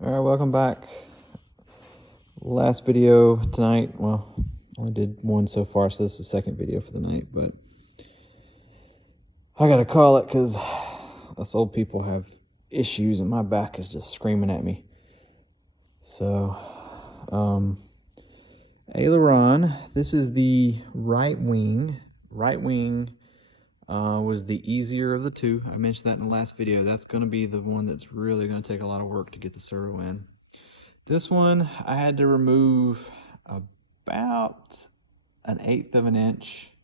All right, welcome back. Last video tonight. Well, only did one so far, so this is the second video for the night. But I gotta call it because us old people have issues, and my back is just screaming at me. So, aileron. This is the right wing. Right wing was the easier of the two. I mentioned that in the last video. That's going to be the one that's really going to take a lot of work to get the servo in. This one, I had to remove about 1/8 of an inch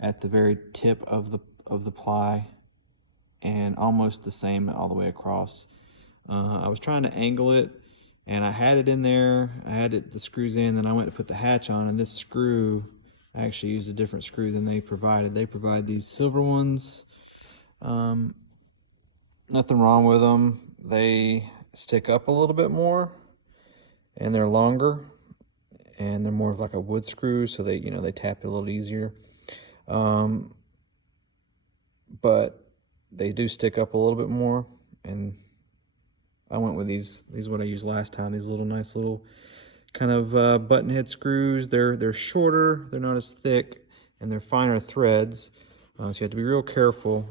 at the very tip of the ply, and almost the same all the way across. I was trying to angle it, and I had it in there. I had the screws in, then I went to put the hatch on, and this screw, I actually used a different screw than they provided. They provide these silver ones. Nothing wrong with them. They stick up a little bit more, and they're longer, and they're more of like a wood screw, so they tap it a little easier. But they do stick up a little bit more, and I went with these. These are what I used last time. These little nice little kind of button head screws. They're shorter, they're not as thick, and they're finer threads. So you have to be real careful.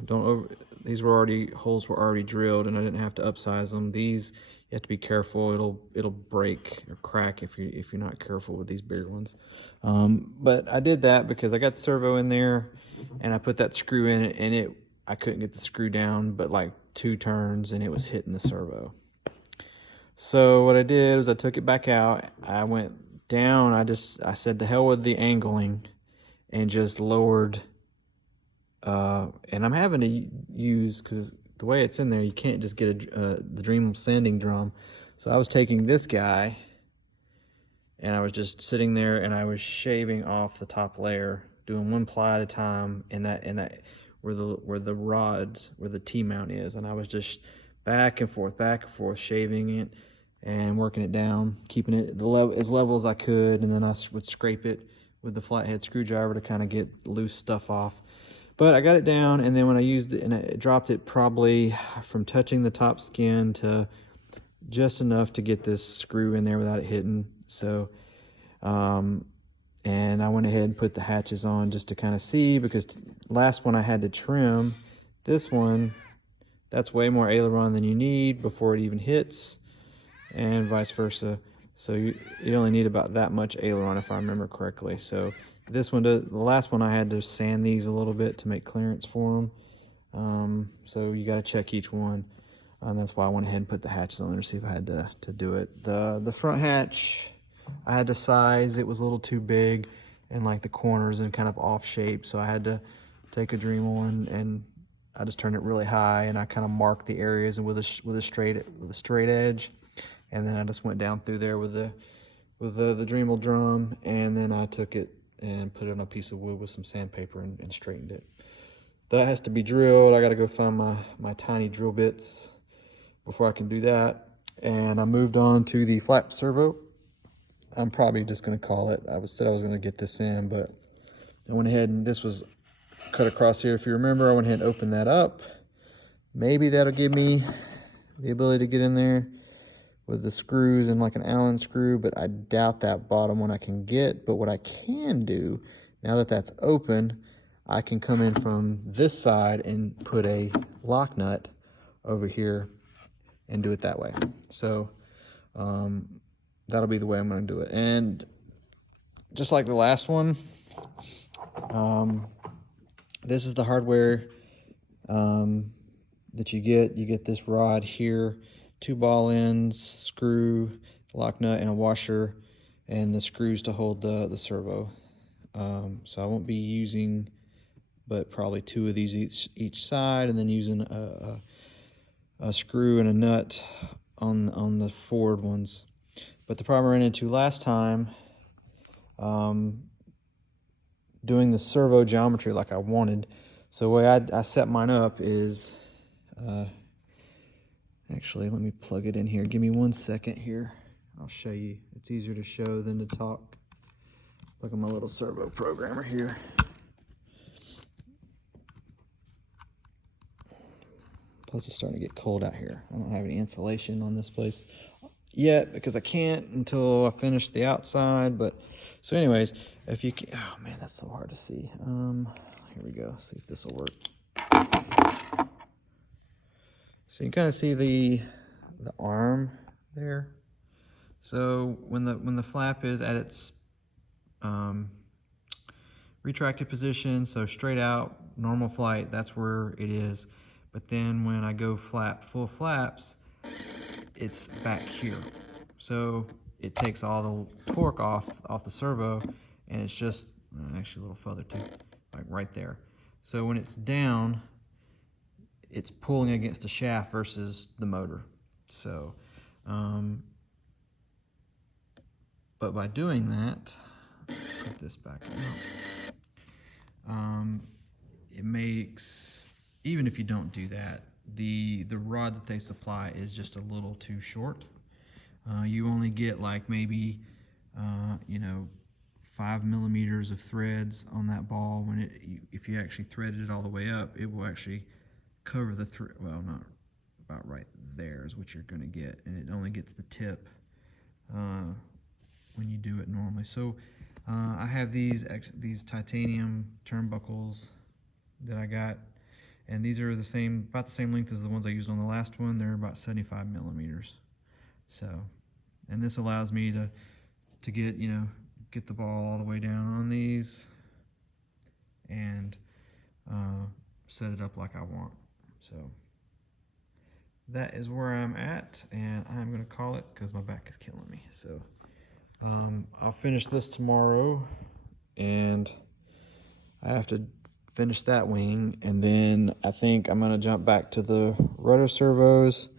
These holes were already drilled, and I didn't have to upsize them. These, you have to be careful. It'll break or crack if you're not careful with these bigger ones. But I did that because I got the servo in there, and I put that screw in it, and I couldn't get the screw down, but like 2 turns, and it was hitting the servo. So what I did was I took it back out. I went down. I said to hell with the angling, and just lowered. And I'm having to use, because the way it's in there, you can't just get the Dream sanding drum. So I was taking this guy, and I was just sitting there, and I was shaving off the top layer, doing 1 ply at a time, and that where the T-mount is, and I was just back and forth, shaving it and working it down, keeping it as level as I could, and then I would scrape it with the flathead screwdriver to kind of get loose stuff off. But I got it down, and then when I used it, and I dropped it probably from touching the top skin to just enough to get this screw in there without it hitting. So, and I went ahead and put the hatches on just to kind of see, because last one I had to trim. This one, that's way more aileron than you need before it even hits, and vice versa. So you only need about that much aileron, if I remember correctly. So this one, the last one, I had to sand these a little bit to make clearance for them. So you got to check each one, and that's why I went ahead and put the hatches on there to see if I had to do it. The front hatch, I had to size. It was a little too big, and like the corners and kind of off shape, so I had to take a Dremel and I just turned it really high, and I kind of marked the areas with a straight edge, and then I just went down through there with the Dremel drum, and then I took it and put it on a piece of wood with some sandpaper and straightened it. That has to be drilled. I got to go find my tiny drill bits before I can do that. And I moved on to the flap servo. I'm probably just going to call it. I said I was going to get this in, but I went ahead, and this was cut across here. If you remember, I went ahead and opened that up. Maybe that'll give me the ability to get in there with the screws and like an Allen screw, but I doubt that bottom one I can get. But what I can do, now that that's open, I can come in from this side and put a lock nut over here and do it that way. So that'll be the way I'm going to do it. And just like the last one, this is the hardware that you get. You get this rod here, 2 ball ends, screw, lock nut, and a washer, and the screws to hold the servo. So I won't be using, but probably 2 of these each side, and then using a screw and a nut on the forward ones. But the problem I ran into last time, doing the servo geometry like I wanted. So the way I set mine up is, actually, let me plug it in here. Give me 1 second here. I'll show you. It's easier to show than to talk. Look at my little servo programmer here. Plus it's starting to get cold out here. I don't have any insulation on this place yet because I can't until I finish the outside. But so anyways, if you can, oh man, that's so hard to see. Here we go. See if this will work. So you can kind of see the arm there. So when the flap is at its retracted position, so straight out, normal flight, that's where it is. But then when I go full flaps, it's back here. So it takes all the torque off the servo, and it's just, actually a little further too, like right there. So when it's down, it's pulling against the shaft versus the motor. So, but by doing that, put this back out. It makes, even if you don't do that, the rod that they supply is just a little too short. You only get like maybe, 5 millimeters of threads on that ball. When if you actually threaded it all the way up, it will actually cover the thread. Well, not about right there is what you're going to get, and it only gets the tip when you do it normally. So I have these titanium turnbuckles that I got, and these are about the same length as the ones I used on the last one. They're about 75 millimeters. So, and this allows me to get the ball all the way down on these and set it up like I want. So that is where I'm at, and I'm going to call it because my back is killing me. So I'll finish this tomorrow, and I have to finish that wing, and then I think I'm going to jump back to the rudder servos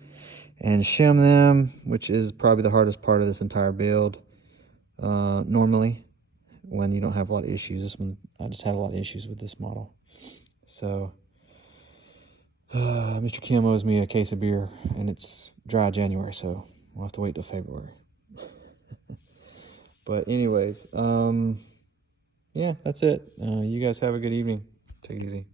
and shim them, which is probably the hardest part of this entire build. Normally, when you don't have a lot of issues. This one, I just had a lot of issues with this model. So Mr. Kim owes me a case of beer, and it's dry January, so we'll have to wait till February. But anyways, yeah, that's it. You guys have a good evening. Take it easy.